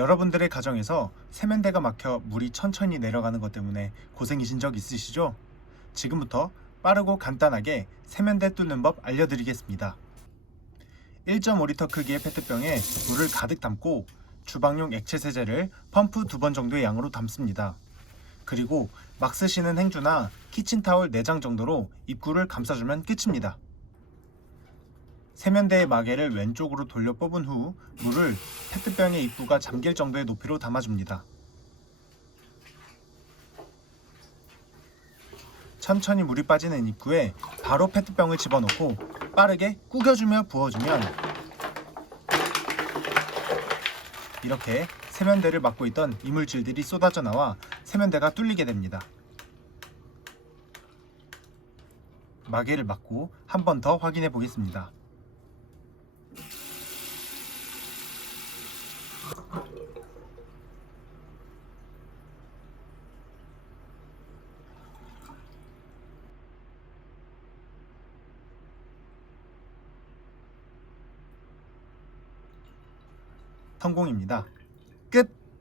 여러분들의 가정에서 세면대가 막혀 물이 천천히 내려가는 것 때문에 고생이신 적 있으시죠? 지금부터 빠르고 간단하게 세면대 뚫는 법 알려드리겠습니다. 1.5리터 크기의 페트병에 물을 가득 담고 주방용 액체 세제를 펌프 두 번 정도의 양으로 담습니다. 그리고 막 쓰시는 행주나 키친타올 4장 정도로 입구를 감싸주면 끝입니다. 세면대의 마개를 왼쪽으로 돌려 뽑은 후 물을 페트병의 입구가 잠길 정도의 높이로 담아줍니다. 천천히 물이 빠지는 입구에 바로 페트병을 집어넣고 빠르게 꾸겨주며 부어주면 이렇게 세면대를 막고 있던 이물질들이 쏟아져 나와 세면대가 뚫리게 됩니다. 마개를 막고 한 번 더 확인해 보겠습니다. 성공입니다.